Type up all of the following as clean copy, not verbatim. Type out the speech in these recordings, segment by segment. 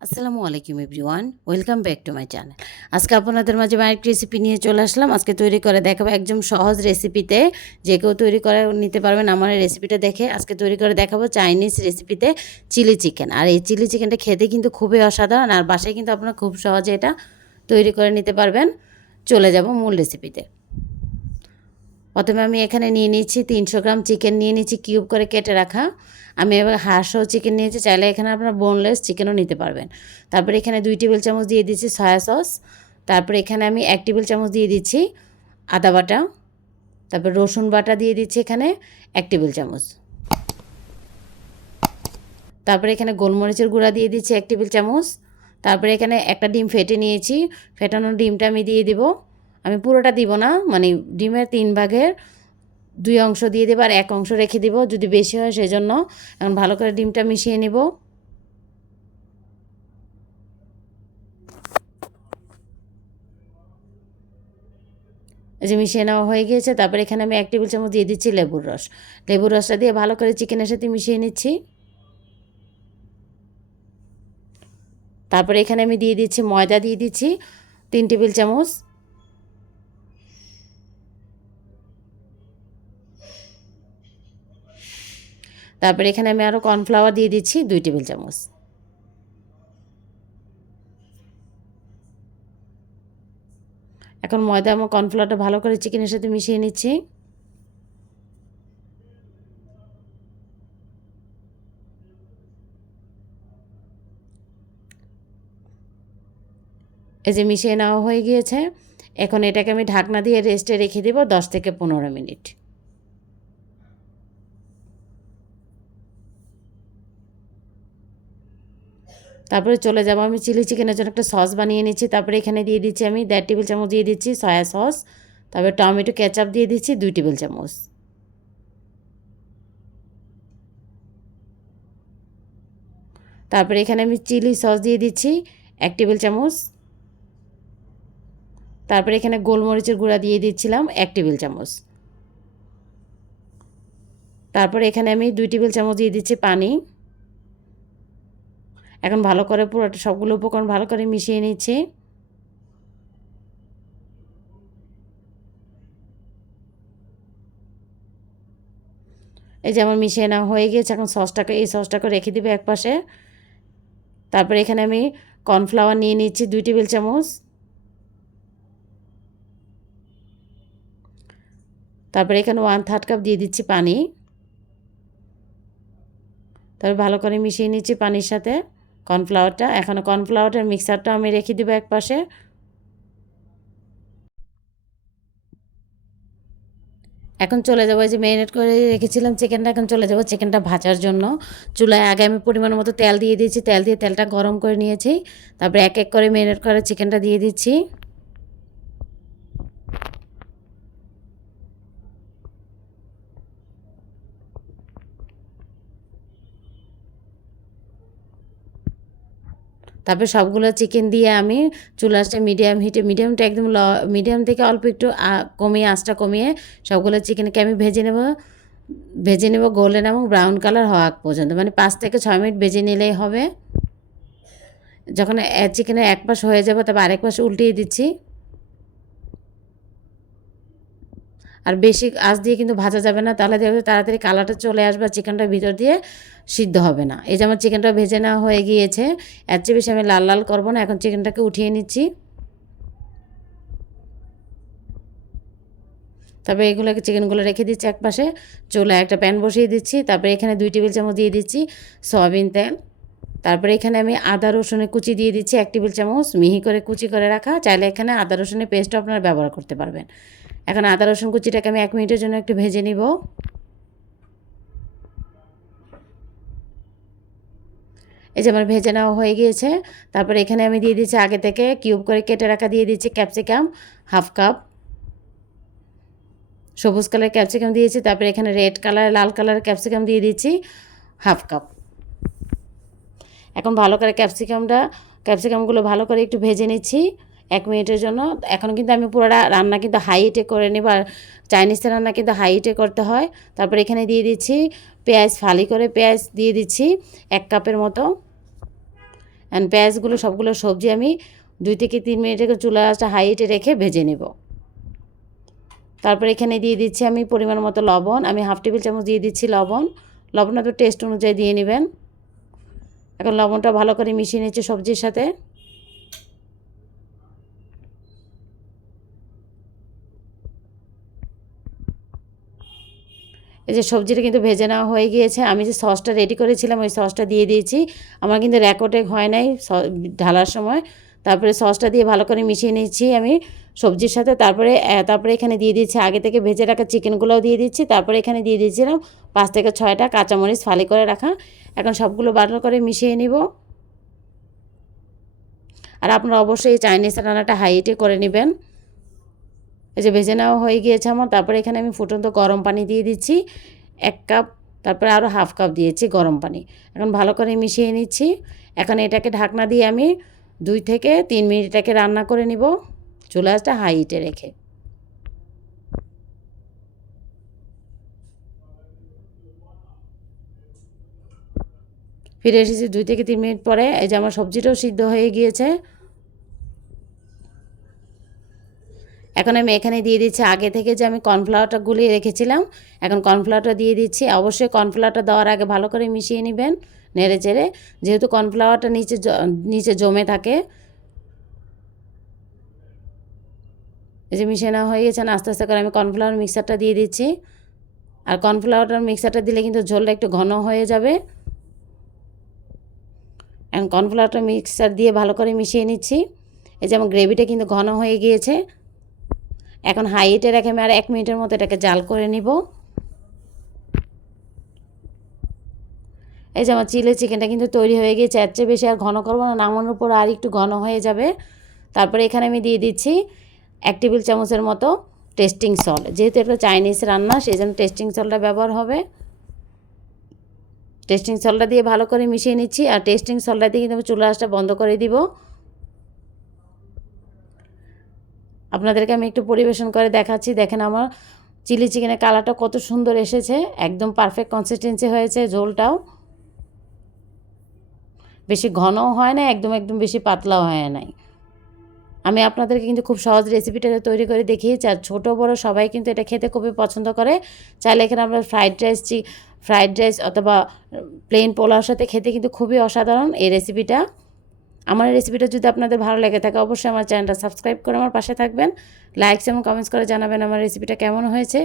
আসসালামু আলাইকুম everyone, welcome back to my channel. আজকে আপনাদের মাঝে আমি আরেকটি রেসিপি নিয়ে চলে আসলাম। আজকে তৈরি করে দেখাবো একদম সহজ রেসিপিতে, যে কেউ তৈরি করে নিতে পারবেন আমার এই রেসিপিটা দেখে। আজকে তৈরি করে দেখাবো চাইনিজ রেসিপিতে চিলি চিকেন। আর এই চিলি চিকেনটা খেতে কিন্তু খুবই অসাধারণ, আর বাসায় কিন্তু আপনারা খুব সহজে এটা তৈরি করে নিতে পারবেন। চলে যাব মূল রেসিপিতে। প্রথমে আমি এখানে নিয়ে নিচ্ছি 300 গ্রাম চিকেন নিয়ে নিচ্ছি কিউব করে কেটে রাখা। আমি এবার হাড়সহ চিকেন নিয়েছি, চাইলে এখানে আপনারা বোনলেস চিকেনও নিতে পারবেন। তারপরে এখানে 2 টেবিল চামচ দিয়ে দিচ্ছি সয়া সস। তারপরে এখানে আমি 1 টেবিল চামচ দিয়ে দিচ্ছি আদা বাটা। তারপর রসুন বাটা দিয়ে দিচ্ছি এখানে 1 টেবিল চামচ। তারপরে এখানে গোলমরিচের গুঁড়া দিয়ে দিচ্ছি 1 টেবিল চামচ। তারপরে এখানে একটা ডিম ফেটে নিয়েছি, ফেটানো ডিমটা আমি দিয়ে দিব। আমি পুরোটা দিব না, মানে ডিমের 3 ভাগের 2 অংশ দিয়ে দেবো আর 1 অংশ রেখে দিব যদি বেশি হয় সেজন্য। এখন ভালো করে ডিমটা মিশিয়ে নেব। এই যে মিশিয়ে নেওয়া হয়ে গিয়েছে। তারপর এখানে আমি 1 টেবিল চামচ দিয়ে দিচ্ছি লেবুর রস। লেবুর রসটা দিয়ে ভালো করে চিকেনের সাথে মিশিয়ে নিচ্ছি। তারপরে এখানে আমি দিয়ে দিচ্ছি ময়দা, দিয়ে দিচ্ছি 3 টেবিল চামচ। তারপরে এখানে আমি আরও কর্নফ্লাওয়ার দিয়ে দিচ্ছি 2 টেবিল চামচ। এখন ময়দা এবং কর্নফ্লাওয়ারটা ভালো করে চিকেনের সাথে মিশিয়ে নিচ্ছি। এই যে মিশিয়ে নেওয়া হয়ে গিয়েছে। এখন এটাকে আমি ঢাকনা দিয়ে রেস্টে রেখে দেব 10 থেকে 15 মিনিট। তারপরে চলে যাব আমি চিলি চিকেনের জন্য একটা সস বানিয়ে নিচ্ছি। তারপরে এখানে দিয়ে দিচ্ছি আমি 1.5 টেবিল চামচ দিয়ে দিচ্ছি সয়া সস। তারপরে টমেটো কেচাপ দিয়ে দিচ্ছি 2 টেবিল চামচ। তারপরে এখানে আমি চিলি সস দিয়ে দিচ্ছি 1 টেবিল চামচ। তারপরে এখানে গোলমরিচের গুঁড়া দিয়ে দিচ্ছিলাম 1 টেবিল চামচ। তারপরে এখানে আমি 2 টেবিল চামচ দিয়ে দিচ্ছি পানি। এখন ভালো করে পুরোটা সবগুলো উপকরণ ভালো করে মিশিয়ে নিচ্ছি। এই যে আমার মিশিয়ে নেওয়া হয়ে গিয়েছে। এখন এই সসটাকে রেখে দিবে একপাশে। তারপরে এখানে আমি কর্নফ্লাওয়ার নিয়ে নিচ্ছি 2 টেবিল চামচ। তারপরে এখানে 1/3 কাপ দিয়ে দিচ্ছি পানি। তারপর ভালো করে মিশিয়ে নিচ্ছি পানির সাথে কর্নফ্লাওয়ারটা। এখন কর্নফ্লাওয়ারের মিক্সারটা আমি রেখে দেবো একপাশে। এখন চলে যাবো, এই যে ম্যারিনেট করে রেখেছিলাম চিকেনটা, এখন চলে যাবো চিকেনটা ভাজার জন্য। চুলায় আগে আমি পরিমাণ মতো তেল দিয়ে দিয়েছি, তেল দিয়ে তেলটা গরম করে নিয়েছি। তারপরে এক এক করে ম্যারিনেট করে চিকেনটা দিয়ে দিচ্ছি। তারপরে সবগুলো চিকেন দিয়ে আমি চুলাটা মিডিয়াম হিটে, মিডিয়ামটা একদম মিডিয়াম থেকে অল্প একটু কমিয়ে, আঁচটা কমিয়ে সবগুলো চিকেনকে আমি ভেজে নেব গোল্ডেন এবং ব্রাউন কালার হওয়া আগ পর্যন্ত, মানে 5 থেকে 6 মিনিট ভেজে নিলেই হবে। যখন চিকেনের এক পাশ হয়ে যাবে তারপর আরেক পাশ উল্টিয়ে দিচ্ছি। আর বেশি আঁচ দিয়ে কিন্তু ভাজা যাবে না, তাহলে দেখবে তাড়াতাড়ি কালারটা চলে আসবে, চিকেনটা ভিতর দিয়ে সিদ্ধ হবে না। এই যে আমার চিকেনটা ভেজে নেওয়া হয়ে গিয়েছে। এর চেয়ে বেশি আমি লাল লাল করবো না। এখন চিকেনটাকে উঠিয়ে নিচ্ছি। তারপরে এগুলোকে চিকেনগুলো রেখে দিচ্ছি একপাশে। চুলায় একটা প্যান বসিয়ে দিচ্ছি। তারপরে এখানে 2 টেবিল চামচ দিয়ে দিচ্ছি সয়াবিন তেল। তারপরে এখানে আমি আদা রসুনের কুচি দিয়ে দিচ্ছি 1 টেবিল চামচ, মিহি করে কুচি করে রাখা। চাইলে এখানে আদা রসুনের পেস্টও আপনারা ব্যবহার করতে পারবেন। এখন আদা রসুন কুচিটাকে আমি 1 মিনিটের জন্য একটু ভেজে নিব। এই যে আমার ভেজে নেওয়া হয়ে গিয়েছে। তারপরে এখানে আমি দিয়ে দিচ্ছি আগে থেকে কিউব করে কেটে রাখা, দিয়ে দিচ্ছি ক্যাপসিকাম 1/2 কাপ, সবুজ কালার ক্যাপসিকাম দিয়েছি। তারপরে এখানে রেড কালার, লাল কালার ক্যাপসিকাম দিয়ে দিচ্ছি 1/2 কাপ। এখন ভালো করে ক্যাপসিকামগুলো ভালো করে একটু ভেজে নিচ্ছি 1 মিনিটের জন্য। এখন কিন্তু আমি পুরোটা রান্না কিন্তু হাই হিটে করে নেব, আর চাইনিজের রান্না কিন্তু হাই হিটে করতে হয়। তারপরে এখানে দিয়ে দিচ্ছি পেঁয়াজ, ফালি করে পেঁয়াজ দিয়ে দিচ্ছি 1 কাপের মতো। অ্যান্ড পেঁয়াজগুলো সবগুলো সবজি আমি 2 থেকে 3 মিনিট চুলা আঁচটা হাই হিটে রেখে ভেজে নেব। তারপর এখানে দিয়ে দিচ্ছি আমি পরিমাণ মতো লবণ, আমি 1/2 টেবিল চামচ দিয়ে দিচ্ছি লবণ। লবণটা তো টেস্ট অনুযায়ী দিয়ে নেবেন। এখন লবণটা ভালো করে মিশিয়ে নিচ্ছি সবজির সাথে। এই যে সবজিটা কিন্তু ভেজে নেওয়া হয়ে গিয়েছে। আমি যে সসটা রেডি করেছিলাম ওই সসটা দিয়ে দিয়েছি। আমার কিন্তু রেকর্ডে হয় নাই ঢালার সময়। তারপরে সসটা দিয়ে ভালো করে মিশিয়ে নিচ্ছি আমি সবজির সাথে। তারপরে এখানে দিয়ে দিচ্ছি আগে থেকে ভেজে রাখা চিকেনগুলোও দিয়ে দিচ্ছি। তারপরে এখানে দিয়ে দিয়েছিলাম 5 থেকে 6টা কাঁচামরিচ ফালি করে রাখা। এখন সবগুলো ভালো করে মিশিয়ে নিব। আর আপনারা অবশ্যই এই চাইনিজ রান্নাটা হাই হিটে করে নেবেন। এই যে ভেজে নেওয়া হয়ে গিয়েছে আমার। তারপরে এখানে আমি ফুটন্ত গরম পানি দিয়ে দিচ্ছি 1 কাপ, তারপরে আরও 1/2 কাপ দিয়েছি গরম পানি। এখন ভালো করে মিশিয়ে নিচ্ছি। এখন এটাকে ঢাকনা দিয়ে আমি 2 থেকে 3 মিনিট এটাকে রান্না করে নিব চুলাটা হাই হিটে রেখে। ফিরে এসেছি 2 থেকে 3 মিনিট পরে। এই যে আমার সবজিটাও সিদ্ধ হয়ে গিয়েছে। এখন আমি এখানে দিয়ে দিচ্ছি আগে থেকে যে আমি কর্নফ্লাওয়ারটা গুলিয়ে রেখেছিলাম। এখন কর্নফ্লাওয়ারটা দিয়ে দিচ্ছি। অবশ্যই কর্নফ্লাওয়ারটা দেওয়ার আগে ভালো করে মিশিয়ে নেবেন নেড়ে চেড়ে, যেহেতু কর্নফ্লাওয়ারটা নিচে জমে থাকে। এই যে মিশিয়ে নেওয়া হয়ে গেছে, আস্তে আস্তে করে আমি কর্নফ্লাওয়ার মিক্সারটা দিয়ে দিচ্ছি। আর কর্নফ্লাওয়ারটার মিক্সারটা দিলে কিন্তু ঝোলটা একটু ঘন হয়ে যাবে। এখন কর্নফ্লাওয়ারটা মিক্সার দিয়ে ভালো করে মিশিয়ে নিচ্ছি। এই যে আমার গ্রেভিটা কিন্তু ঘন হয়ে গিয়েছে। এখন হাই হিটে রেখে আমি আর 1 মিনিটের মতো এটাকে জাল করে নিব। এই যে আমার চিলি চিকেনটা কিন্তু তৈরি হয়ে গিয়েছে। এর চেয়ে বেশি আর ঘন করবো না, নামানোর উপর আর একটু ঘন হয়ে যাবে। তারপরে এখানে আমি দিয়ে দিচ্ছি 1 টেবিল চামচের মতো টেস্টিং সল্ট। যেহেতু এটা চাইনিজ রান্না সেই জন্য টেস্টিং সল্টটা ব্যবহার হবে। টেস্টিং সল্টটা দিয়ে ভালো করে মিশিয়ে নিচ্ছি। আর টেস্টিং সল্টটা দিয়ে কিন্তু আমি চুলা আঁচটা বন্ধ করে দিব। আপনাদেরকে আমি একটু পরিবেশন করে দেখাচ্ছি। দেখেন আমার চিলি চিকেনের কালারটা কত সুন্দর এসেছে, একদম পারফেক্ট কনসিস্টেন্সি হয়েছে। ঝোলটাও বেশি ঘনও হয় না, একদম বেশি পাতলাও হয় নাই। আমি আপনাদেরকে কিন্তু খুব সহজ রেসিপিটা তৈরি করে দেখিয়েছি। আর ছোটো বড়ো সবাই কিন্তু এটা খেতে খুবই পছন্দ করে। চাইলে এখানে আমরা ফ্রাইড রাইস অথবা প্লেন পোলাওর সাথে খেতে কিন্তু খুবই অসাধারণ এই রেসিপিটা। আমার রেসিপিটা যদি আপনাদের ভালো লেগে থাকে অবশ্যই আমার চ্যানেলটা সাবস্ক্রাইব করে আমার পাশে থাকবেন। লাইকস এবং কমেন্টস করে জানাবেন আমার রেসিপিটা কেমন হয়েছে।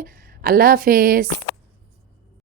আল্লাহ হাফেজ।